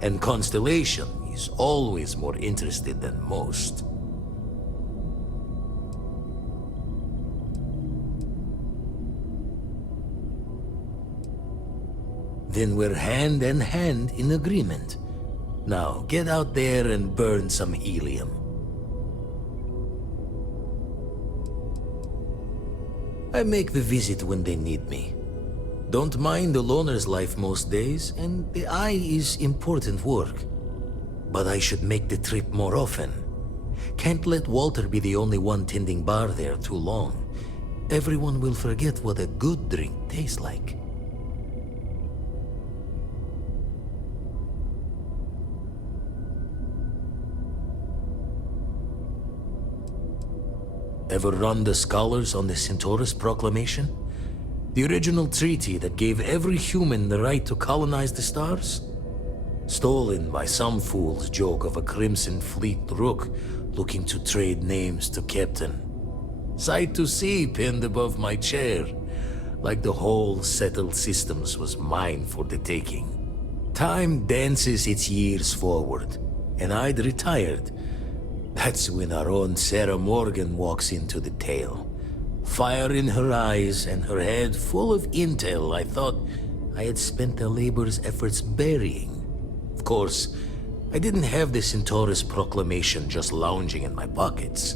And Constellation is always more interested than most. Then we're hand in hand in agreement. Now, get out there and burn some helium. I make the visit when they need me. Don't mind the loner's life most days, and the eye is important work. But I should make the trip more often. Can't let Walter be the only one tending bar there too long. Everyone will forget what a good drink tastes like. Ever run the scholars on the Centaurus Proclamation? The original treaty that gave every human the right to colonize the stars? Stolen by some fool's joke of a Crimson Fleet rook looking to trade names to Captain. Sight to see pinned above my chair, like the whole settled systems was mine for the taking. Time dances its years forward, and I'd retired. That's when our own Sarah Morgan walks into the tale. Fire in her eyes and her head full of intel I thought I had spent the labor's efforts burying. Of course, I didn't have the Centaurus Proclamation just lounging in my pockets.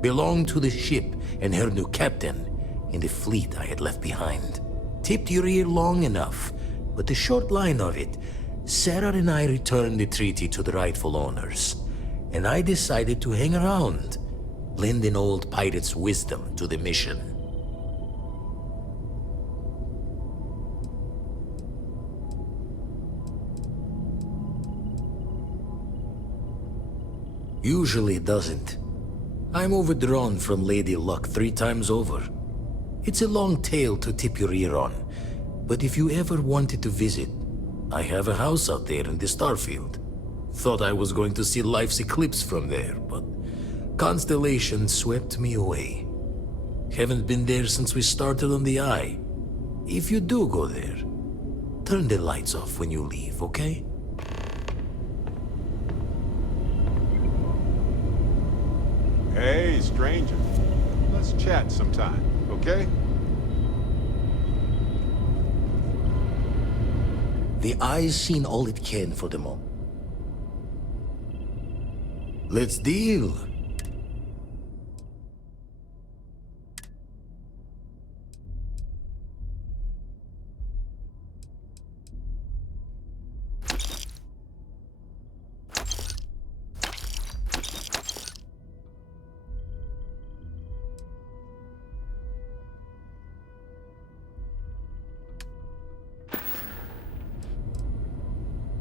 Belonged to the ship and her new captain in the fleet I had left behind. Tipped your ear long enough, but the short line of it, Sarah and I returned the treaty to the rightful owners. And I decided to hang around, lend an old pirate's wisdom to the mission. Usually it doesn't. I'm overdrawn from Lady Luck 3 times over. It's a long tale to tip your ear on, but if you ever wanted to visit, I have a house out there in the Starfield. Thought I was going to see life's eclipse from there, but constellations swept me away. Haven't been there since we started on the Eye. If you do go there, turn the lights off when you leave, okay? Hey, stranger. Let's chat sometime, okay? The Eye's seen all it can for the moment. Let's deal.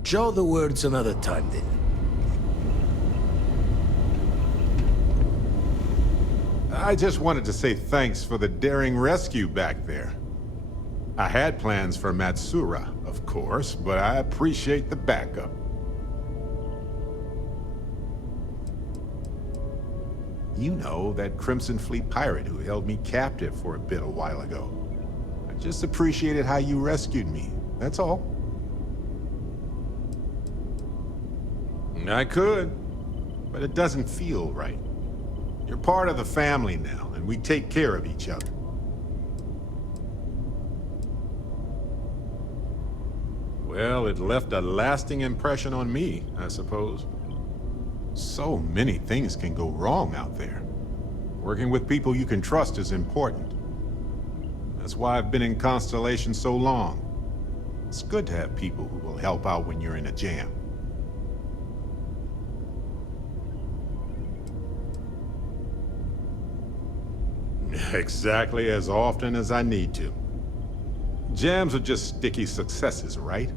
Show the words another time then. I just wanted to say thanks for the daring rescue back there. I had plans for Matsura, of course, but I appreciate the backup. You know, that Crimson Fleet pirate who held me captive for a bit a while ago. I just appreciated how you rescued me, that's all. I could, but it doesn't feel right. You're part of the family now, and we take care of each other. Well, it left a lasting impression on me, I suppose. So many things can go wrong out there. Working with people you can trust is important. That's why I've been in Constellation so long. It's good to have people who will help out when you're in a jam. Exactly as often as I need to. Jams are just sticky successes, right?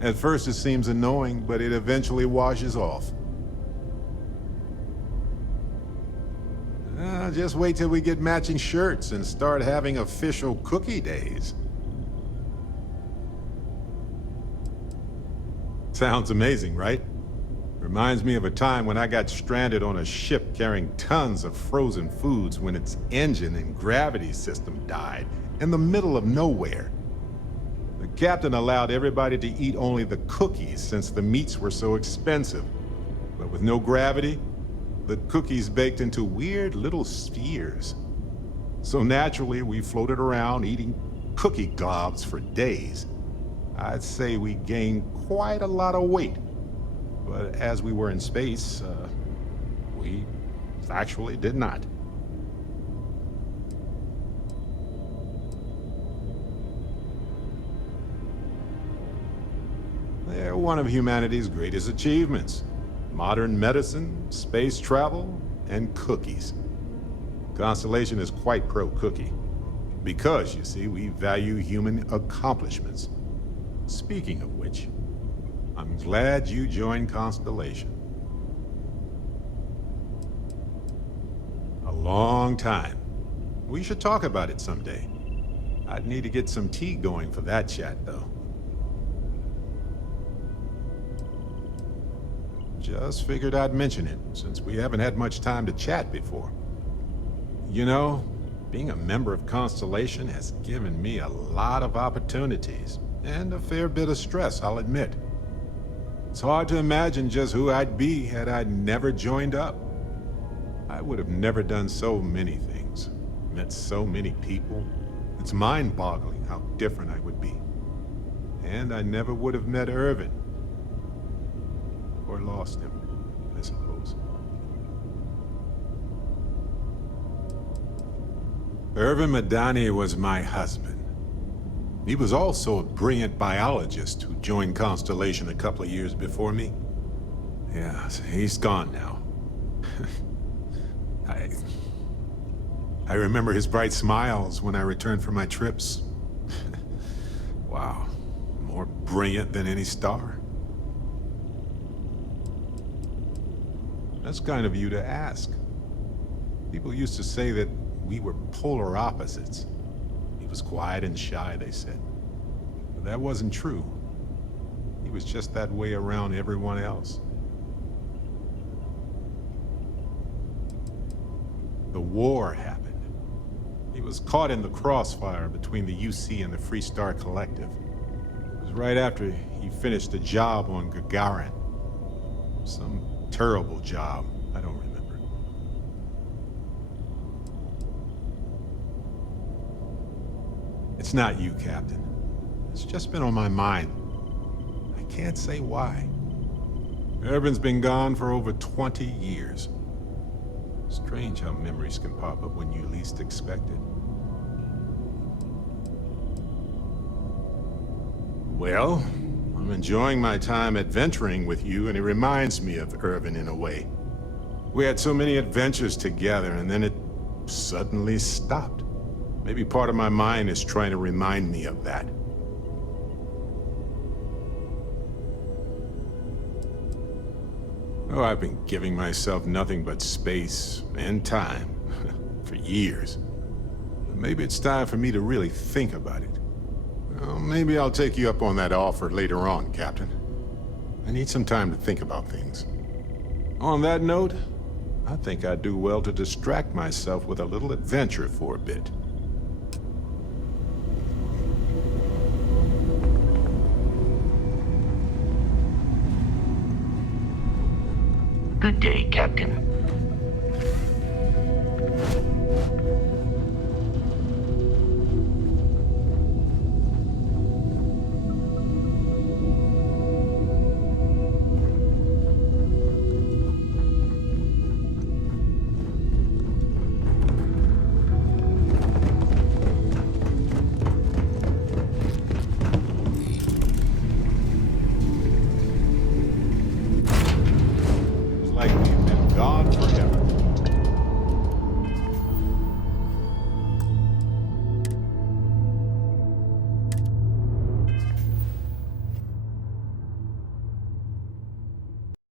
At first it seems annoying, but it eventually washes off. Just wait till we get matching shirts and start having official cookie days. Sounds amazing, right? Reminds me of a time when I got stranded on a ship carrying tons of frozen foods when its engine and gravity system died in the middle of nowhere. The captain allowed everybody to eat only the cookies since the meats were so expensive. But with no gravity, the cookies baked into weird little spheres. So naturally, we floated around eating cookie globs for days. I'd say we gained quite a lot of weight. But as we were in space, we actually did not. They're one of humanity's greatest achievements. Modern medicine, space travel, and cookies. Constellation is quite pro-cookie. Because, you see, we value human accomplishments. Speaking of which, I'm glad you joined Constellation. A long time. We should talk about it someday. I'd need to get some tea going for that chat, though. Just figured I'd mention it, since we haven't had much time to chat before. You know, being a member of Constellation has given me a lot of opportunities, and a fair bit of stress, I'll admit. It's hard to imagine just who I'd be had I never joined up. I would have never done so many things, met so many people. It's mind-boggling how different I would be. And I never would have met Irvin. Or lost him, I suppose. Irvin Madani was my husband. He was also a brilliant biologist who joined Constellation a couple of years before me. Yeah, he's gone now. I remember his bright smiles when I returned from my trips. Wow, more brilliant than any star. That's kind of you to ask. People used to say that we were polar opposites. He was quiet and shy, they said. But that wasn't true. He was just that way around everyone else. The war happened. He was caught in the crossfire between the UC and the Free Star Collective. It was right after he finished a job on Gagarin. Some terrible job. I don't remember. It's not you, Captain. It's just been on my mind. I can't say why. Irvin's been gone for over 20 years. Strange how memories can pop up when you least expect it. Well, I'm enjoying my time adventuring with you, and it reminds me of Irvin in a way. We had so many adventures together, and then it suddenly stopped. Maybe part of my mind is trying to remind me of that. Oh, I've been giving myself nothing but space and time for years. But maybe it's time for me to really think about it. Well, maybe I'll take you up on that offer later on, Captain. I need some time to think about things. On that note, I think I'd do well to distract myself with a little adventure for a bit. Good day, Captain. Like we've been gone forever.